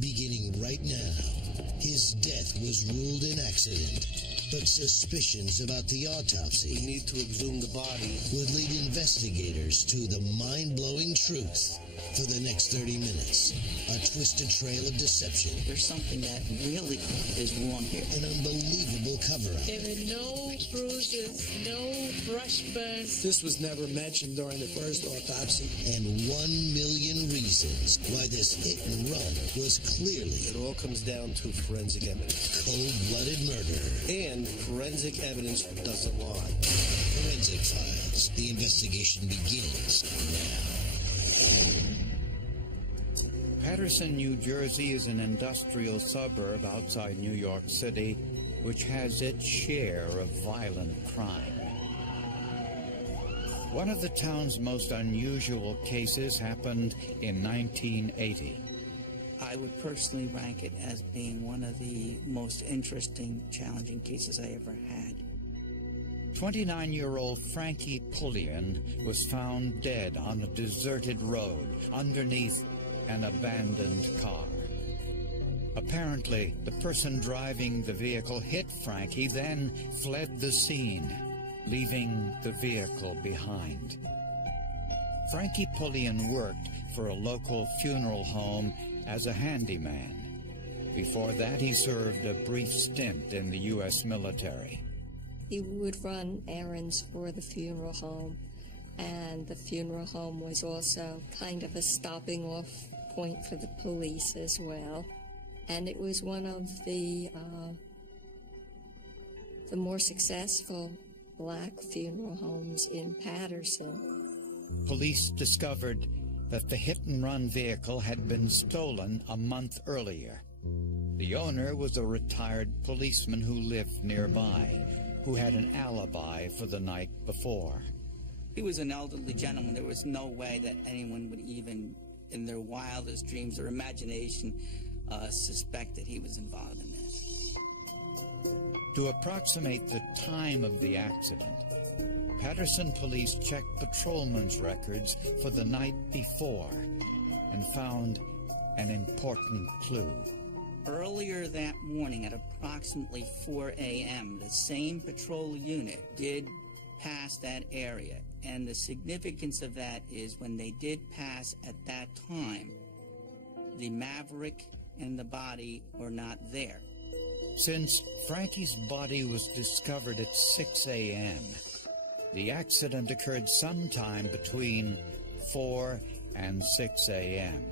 Beginning right now, his death was ruled an accident, but suspicions about the autopsy we need to exhume the body would lead investigators to the mind-blowing truth. For the next 30 minutes, a twisted trail of deception. There's something that really is wrong here. An unbelievable cover-up. There were no bruises, no brush burns. This was never mentioned during the first autopsy. And 1 million reasons why this hit and run was clearly... It all comes down to forensic evidence. Cold-blooded murder. And forensic evidence doesn't lie. Forensic Files. The investigation begins now. Paterson, New Jersey is an industrial suburb outside New York City, which has its share of violent crime. One of the town's most unusual cases happened in 1980. I would personally rank it as being one of the most interesting, challenging cases I ever had. 29-year-old Frankie Pullian was found dead on a deserted road underneath an abandoned car. Apparently, the person driving the vehicle hit Frankie, then fled the scene, leaving the vehicle behind. Frankie Pullian worked for a local funeral home as a handyman. Before that, he served a brief stint in the U.S. military. He would run errands for the funeral home, and the funeral home was also kind of a stopping off point for the police as well. And it was one of the more successful black funeral homes in Paterson. Police discovered that the hit-and-run vehicle had been stolen a month earlier. The owner was a retired policeman who lived nearby, who had an alibi for the night before. He was an elderly gentleman. There was no way that anyone would even, in their wildest dreams or imagination, suspect that he was involved in this. To approximate the time of the accident, Paterson police checked patrolmen's records for the night before and found an important clue. Earlier that morning at approximately 4 a.m., the same patrol unit did pass that area. And the significance of that is when they did pass at that time, the Maverick and the body were not there. Since Frankie's body was discovered at 6 a.m., the accident occurred sometime between 4 and 6 a.m.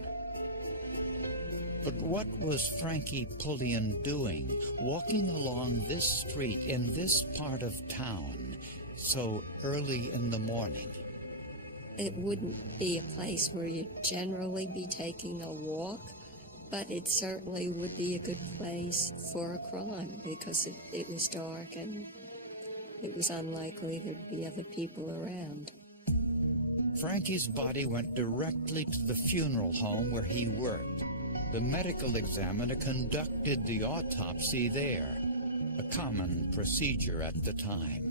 But what was Frankie Pullian doing, walking along this street in this part of town so early in the morning? It wouldn't be a place where you'd generally be taking a walk, but it certainly would be a good place for a crime because it was dark and it was unlikely there'd be other people around. Frankie's body went directly to the funeral home where he worked. The medical examiner conducted the autopsy there, a common procedure at the time.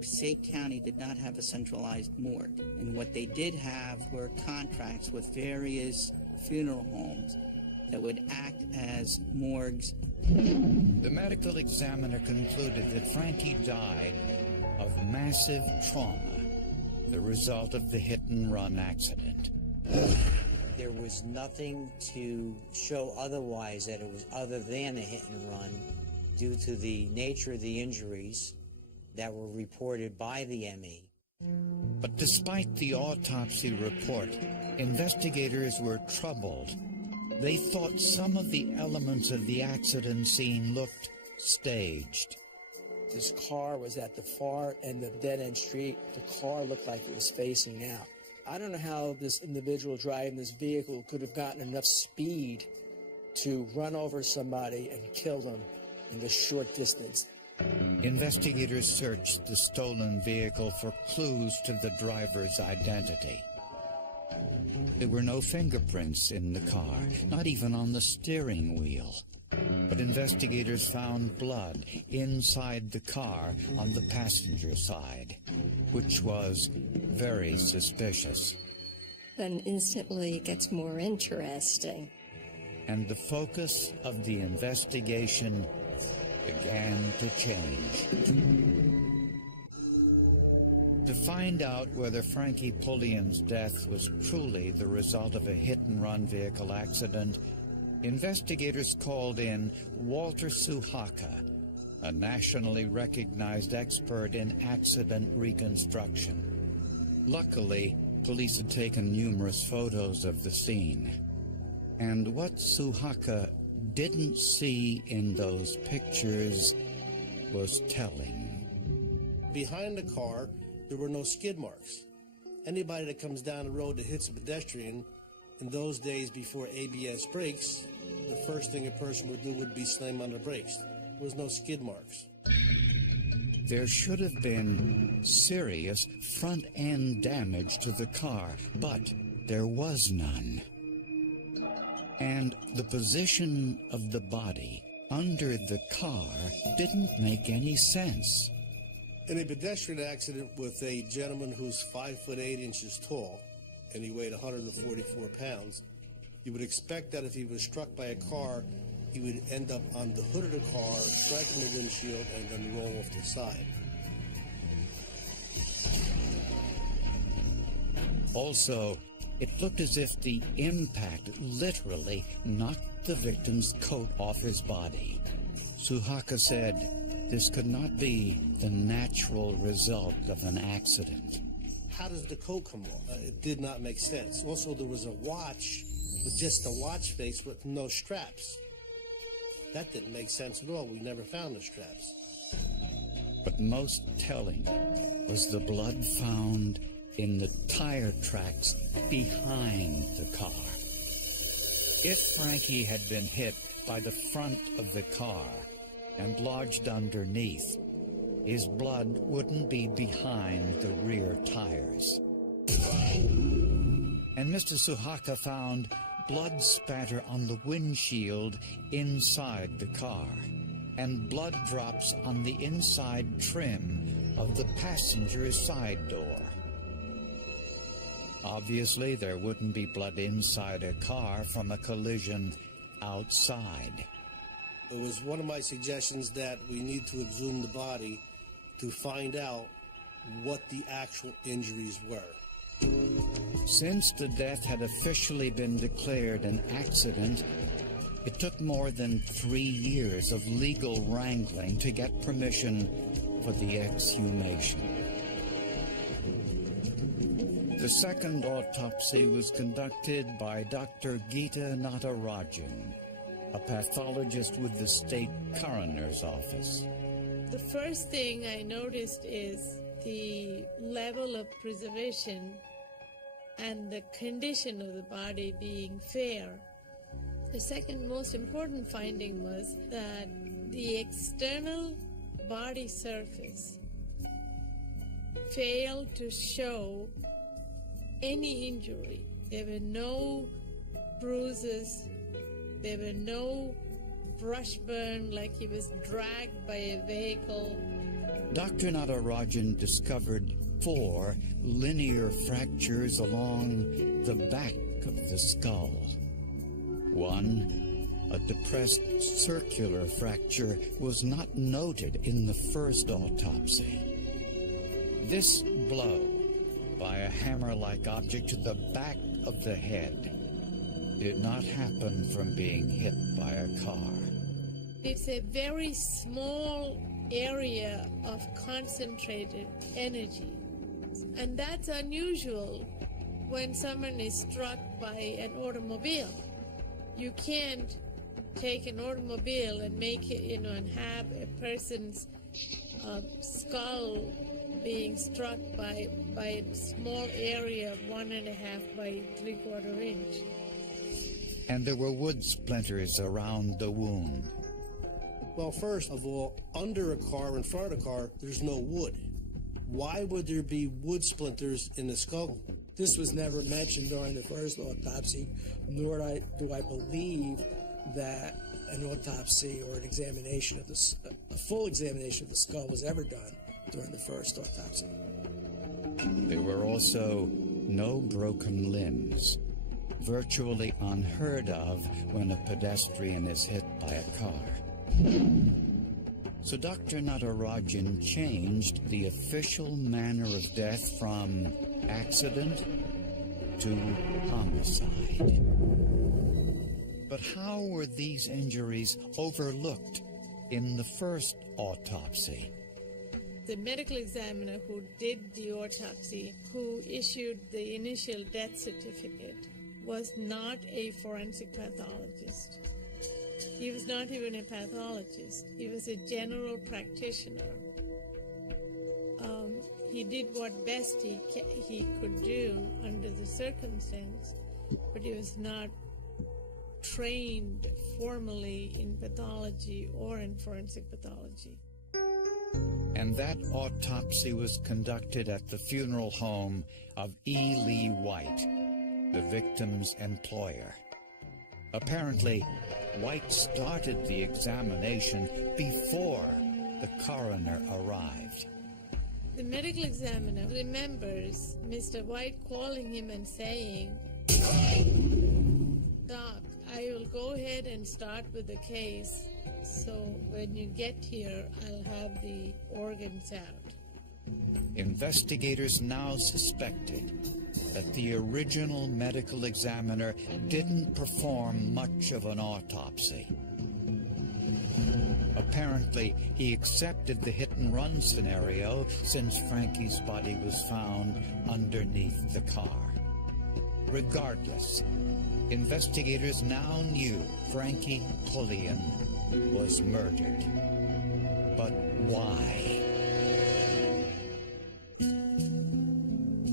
Passaic County did not have a centralized morgue, and what they did have were contracts with various funeral homes that would act as morgues. The medical examiner concluded that Frankie died of massive trauma, the result of the hit-and-run accident. There was nothing to show otherwise that it was other than a hit-and-run due to the nature of the injuries that were reported by the ME. But despite the autopsy report, investigators were troubled. They thought some of the elements of the accident scene looked staged. This car was at the far end of dead-end street. The car looked like it was facing out. I don't know how this individual driving this vehicle could have gotten enough speed to run over somebody and kill them in this short distance. Investigators searched the stolen vehicle for clues to the driver's identity. There were no fingerprints in the car, not even on the steering wheel. But investigators found blood inside the car on the passenger side, which was very suspicious. Then instantly it gets more interesting. and the focus of the investigation began to change. To find out whether Frankie Pulliam's death was truly the result of a hit-and-run vehicle accident, investigators called in Walter Suhaka, a nationally recognized expert in accident reconstruction. Luckily, police had taken numerous photos of the scene. And what Suhaka didn't see in those pictures was telling. Behind the car, there were no skid marks. Anybody that comes down the road that hits a pedestrian, in those days before ABS brakes, the first thing a person would do would be slam on the brakes. There was no skid marks. There should have been serious front-end damage to the car, but there was none. And the position of the body under the car didn't make any sense. In a pedestrian accident with a gentleman who's 5'8" tall, and he weighed 144 pounds, you would expect that if he was struck by a car, he would end up on the hood of the car, striking the windshield, and then roll off to the side. Also, it looked as if the impact literally knocked the victim's coat off his body. Suhaka said this could not be the natural result of an accident. How does the coat come off? It did not make sense. Also, there was a watch with just a watch face with no straps. That didn't make sense at all. We never found the straps. But most telling was the blood found in the tire tracks behind the car. If Frankie had been hit by the front of the car and lodged underneath, his blood wouldn't be behind the rear tires. And Mr. Suhaka found blood spatter on the windshield inside the car, and blood drops on the inside trim of the passenger's side door. Obviously, there wouldn't be blood inside a car from a collision outside. It was one of my suggestions that we need to exhume the body to find out what the actual injuries were. Since the death had officially been declared an accident, it took more than 3 years of legal wrangling to get permission for the exhumation. The second autopsy was conducted by Dr. Geeta Natarajan, a pathologist with the state coroner's office. The first thing I noticed is the level of preservation and the condition of the body being fair. The second most important finding was that the external body surface failed to show any injury. There were no bruises, there were no brush burn like he was dragged by a vehicle. Dr. Natarajan discovered 4 linear fractures along the back of the skull. One, a depressed circular fracture, was not noted in the first autopsy. This blow by a hammer-like object to the back of the head did not happen from being hit by a car. It's a very small area of concentrated energy, and that's unusual when someone is struck by an automobile. You can't take an automobile and make it, and have a person's skull being struck by a small area of 1.5 by 3/4 inch. And there were wood splinters around the wound. Well, first of all, under a car, in front of the car, there's no wood. Why would there be wood splinters in the skull? This was never mentioned during the first autopsy, nor do I believe that an autopsy or an examination of a full examination of the skull was ever done during the first autopsy. There were also no broken limbs. virtually unheard of when a pedestrian is hit by a car. So Dr. Natarajan changed the official manner of death from accident to homicide. But how were these injuries overlooked in the first autopsy? The medical examiner who did the autopsy, who issued the initial death certificate, was not a forensic pathologist. He was not even a pathologist. He was a general practitioner. He did what best he could do under the circumstance, but he was not trained formally in pathology or in forensic pathology. And that autopsy was conducted at the funeral home of E. Lee White, the victim's employer. Apparently, White started the examination before the coroner arrived. The medical examiner remembers Mr. White calling him and saying, "Doc, I will go ahead and start with the case, so when you get here, I'll have the organs out." Investigators now suspected that the original medical examiner didn't perform much of an autopsy. Apparently, he accepted the hit-and-run scenario since Frankie's body was found underneath the car. Regardless, investigators now knew Frankie Pulliam was murdered. But why?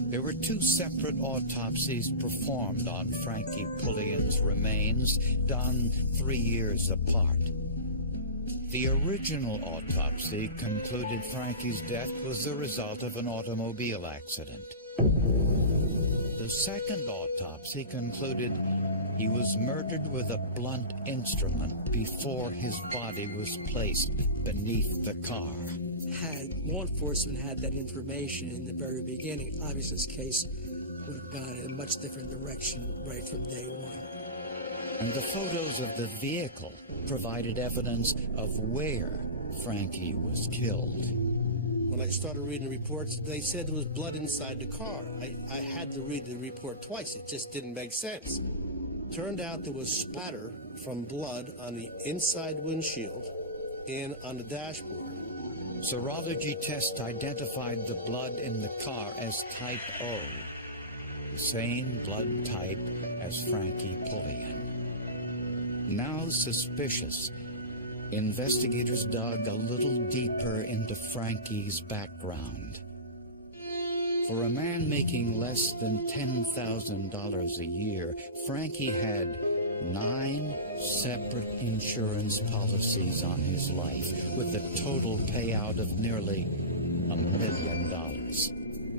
There were two separate autopsies performed on Frankie Pulliam's remains, done 3 years apart. The original autopsy concluded Frankie's death was the result of an automobile accident. The second autopsy concluded he was murdered with a blunt instrument before his body was placed beneath the car. Had law enforcement had that information in the very beginning, obviously this case would have gone in a much different direction right from day one. And the photos of the vehicle provided evidence of where Frankie was killed. When I started reading the reports, they said there was blood inside the car. I had to read the report twice. It just didn't make sense. Turned out there was splatter from blood on the inside windshield and on the dashboard. Serology tests identified the blood in the car as type O, the same blood type as Frankie Pulliam. Now suspicious, investigators dug a little deeper into Frankie's background. For a man making less than $10,000 a year, Frankie had 9 separate insurance policies on his life, with a total payout of nearly $1 million.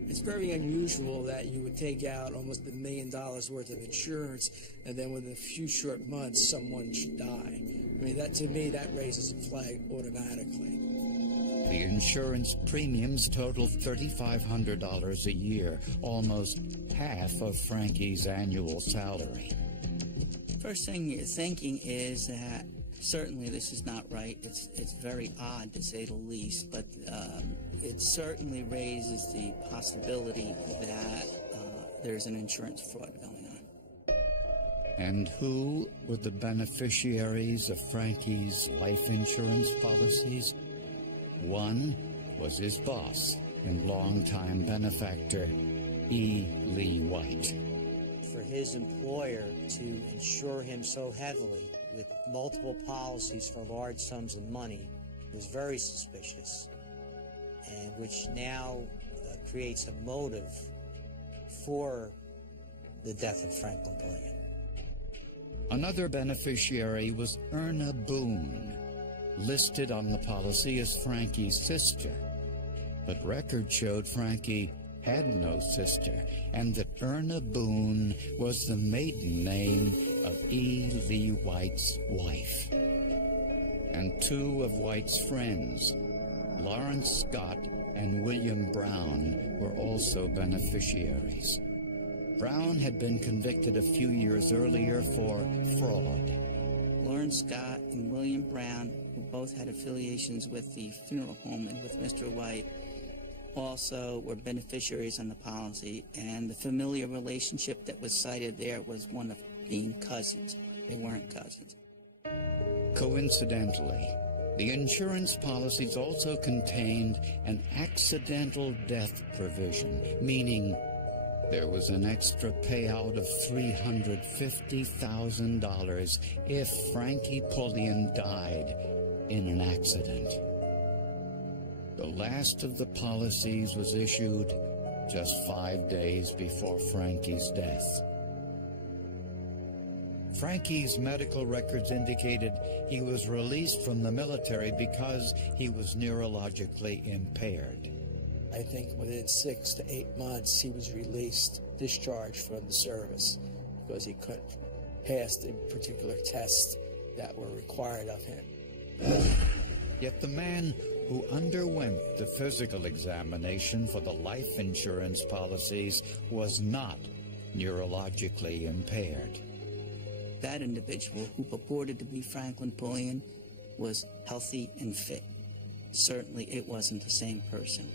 It's very unusual that you would take out almost $1 million worth of insurance, and then within a few short months, someone should die. I mean, that to me, that raises a flag automatically. The insurance premiums totaled $3,500 a year, almost half of Frankie's annual salary. First thing you're thinking is that certainly this is not right. It's very odd, to say the least, but it certainly raises the possibility that there's an insurance fraud going on. And who were the beneficiaries of Frankie's life insurance policies? One was his boss and longtime benefactor, E. Lee White. For his employer to insure him so heavily with multiple policies for large sums of money was very suspicious, and which now creates a motive for the death of Franklin Pulliam. Another beneficiary was Erna Boone, listed on the policy as Frankie's sister, but records showed Frankie had no sister, and that Erna Boone was the maiden name of E. Lee White's wife. And 2 of White's friends, Lawrence Scott and William Brown, were also beneficiaries. Brown had been convicted a few years earlier for fraud. Lawrence Scott and William Brown, who both had affiliations with the funeral home and with Mr. White, also were beneficiaries on the policy, and the familiar relationship that was cited there was one of being cousins. They weren't cousins. Coincidentally, the insurance policies also contained an accidental death provision, meaning there was an extra payout of $350,000 if Frankie Pulliam died in an accident. The last of the policies was issued just 5 days before Frankie's death. Frankie's medical records indicated he was released from the military because he was neurologically impaired. I think within 6 to 8 months he was released, discharged from the service because he couldn't pass the particular tests that were required of him. Yet the man who underwent the physical examination for the life insurance policies was not neurologically impaired. That individual, who purported to be Franklin Pulliam, was healthy and fit. Certainly it wasn't the same person.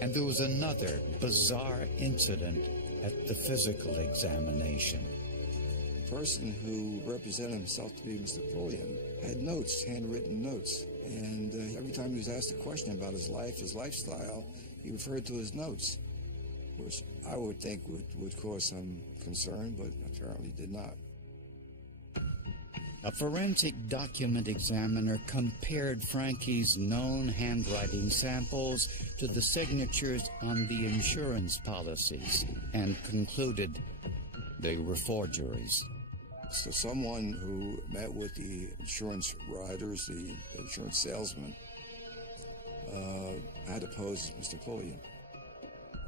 And there was another bizarre incident at the physical examination. The person who represented himself to be Mr. Pulliam had notes, handwritten notes, and every time he was asked a question about his life, his lifestyle, he referred to his notes, which I would think would cause some concern, but apparently did not. A forensic document examiner compared Frankie's known handwriting samples to the signatures on the insurance policies and concluded they were forgeries. So someone who met with the insurance writers, the insurance salesman, had to pose as Mr. Pulliam.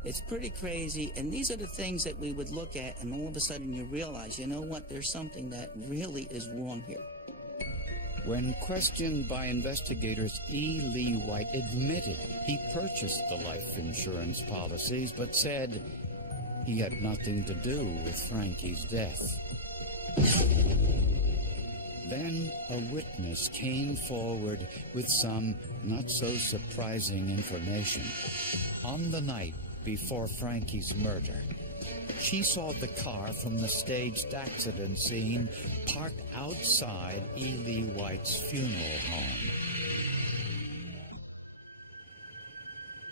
It's pretty crazy, and these are the things that we would look at, and all of a sudden you realize, you know what, there's something that really is wrong here. When questioned by investigators, E. Lee White admitted he purchased the life insurance policies, but said he had nothing to do with Frankie's death. Then a witness came forward with some not-so-surprising information. On the night before Frankie's murder, she saw the car from the staged accident scene parked outside E. Lee White's funeral home.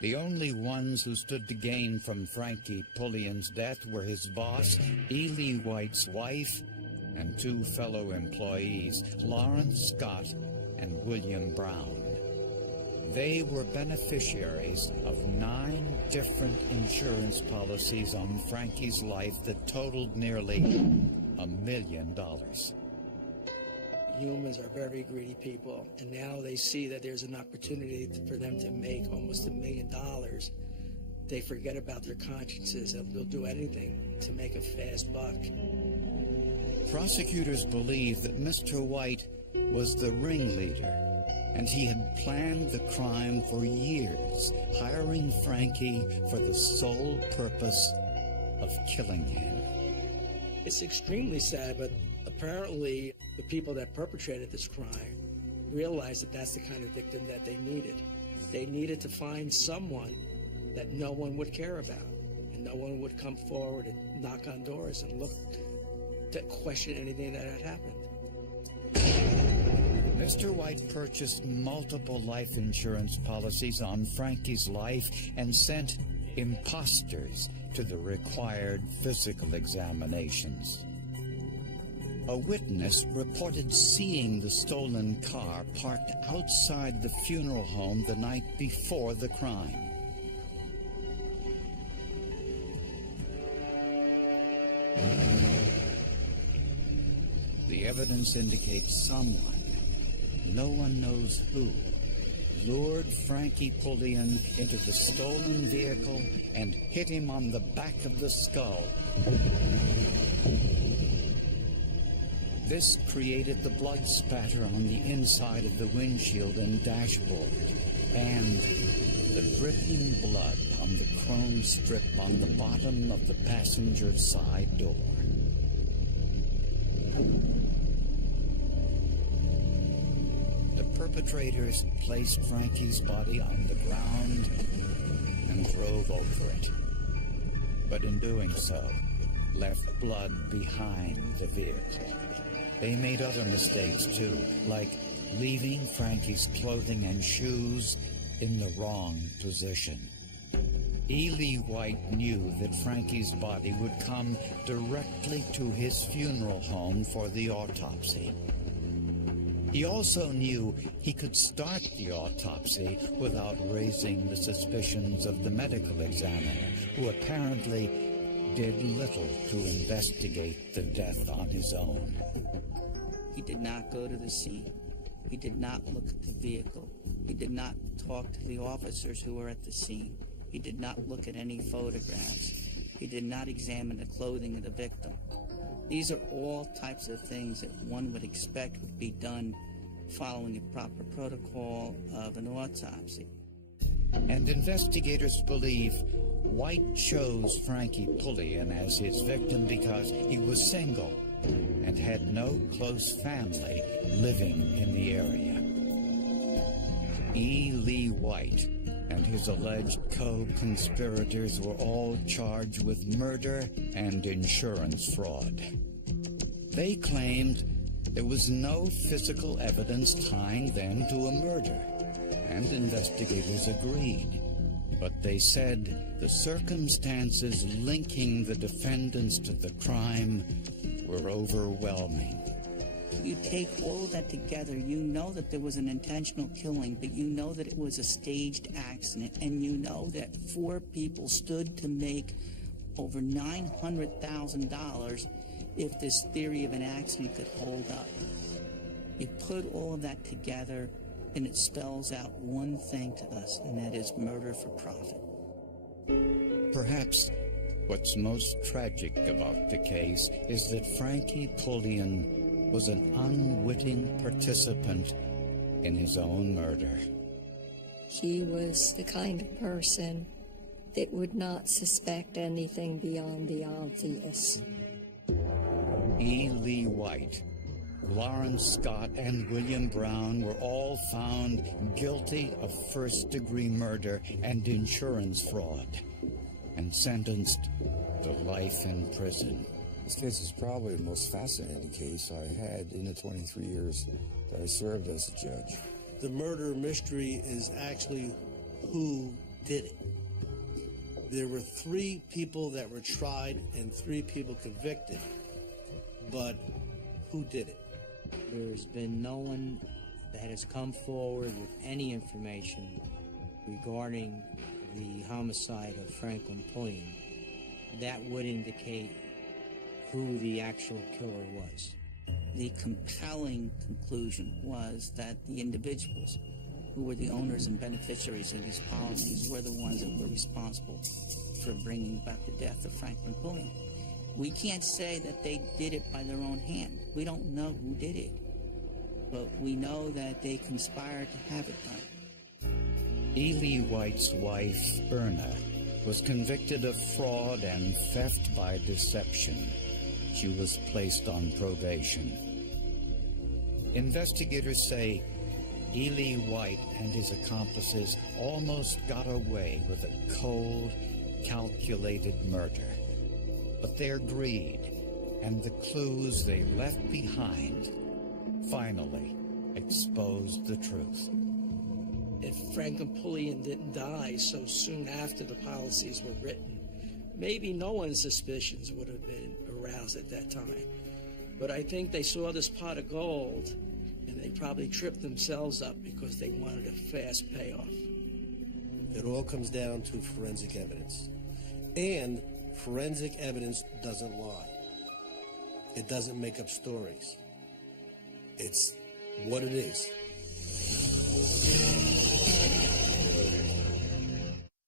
The only ones who stood to gain from Frankie Pulliam's death were his boss, E. Lee White's wife, and 2 fellow employees, Lawrence Scott and William Brown. They were beneficiaries of 9 different insurance policies on Frankie's life that totaled nearly $1 million. Humans are very greedy people, and now they see that there's an opportunity for them to make almost $1 million. They forget about their consciences, and they'll do anything to make a fast buck. Prosecutors believe that Mr. White was the ringleader, and he had planned the crime for years, hiring Frankie for the sole purpose of killing him. It's extremely sad, but apparently the people that perpetrated this crime realized that that's the kind of victim that they needed. They needed to find someone that no one would care about, and no one would come forward and knock on doors and look to question anything that had happened. Mr. White purchased multiple life insurance policies on Frankie's life and sent imposters to the required physical examinations. A witness reported seeing the stolen car parked outside the funeral home the night before the crime. The evidence indicates someone, no one knows who, lured Frankie Pulliam into the stolen vehicle and hit him on the back of the skull. This created the blood spatter on the inside of the windshield and dashboard, and the dripping blood on the chrome strip on the bottom of the passenger's side door. The perpetrators placed Frankie's body on the ground and drove over it. But in doing so, left blood behind the vehicle. They made other mistakes too, like leaving Frankie's clothing and shoes in the wrong position. Ely White knew that Frankie's body would come directly to his funeral home for the autopsy. He also knew he could start the autopsy without raising the suspicions of the medical examiner, who apparently did little to investigate the death on his own. He did not go to the scene. He did not look at the vehicle. He did not talk to the officers who were at the scene. He did not look at any photographs. He did not examine the clothing of the victim. These are all types of things that one would expect would be done following a proper protocol of an autopsy. And investigators believe White chose Frankie Pulliam as his victim because he was single and had no close family living in the area. E. Lee White and his alleged co-conspirators were all charged with murder and insurance fraud. They claimed there was no physical evidence tying them to a murder, and investigators agreed. But they said the circumstances linking the defendants to the crime were overwhelming. You take all of that together, you know that there was an intentional killing, but you know that it was a staged accident, and you know that 4 people stood to make over $900,000 if this theory of an accident could hold up. You put all of that together, and it spells out one thing to us, and that is murder for profit. Perhaps what's most tragic about the case is that Frankie Pulliam was an unwitting participant in his own murder. He was the kind of person that would not suspect anything beyond the obvious. E. Lee White, Lawrence Scott, and William Brown were all found guilty of first-degree murder and insurance fraud and sentenced to life in prison. This case is probably the most fascinating case I had in the 23 years that I served as a judge. The murder mystery is actually who did it. There were 3 people that were tried and 3 people convicted, but who did it? There's been no one that has come forward with any information regarding the homicide of Franklin Pulliam that would indicate who the actual killer was. The compelling conclusion was that the individuals who were the owners and beneficiaries of these policies were the ones that were responsible for bringing about the death of Franklin Pulliam. We can't say that they did it by their own hand. We don't know who did it, but we know that they conspired to have it done. Ely White's wife, Erna, was convicted of fraud and theft by deception. She was placed on probation. Investigators say Ely White and his accomplices almost got away with a cold, calculated murder. But their greed and the clues they left behind finally exposed the truth. If Franklin Pulliam didn't die so soon after the policies were written, maybe no one's suspicions would have been aroused at that time. But I think they saw this pot of gold, and they probably tripped themselves up because they wanted a fast payoff. It all comes down to forensic evidence. And forensic evidence doesn't lie. It doesn't make up stories. It's what it is.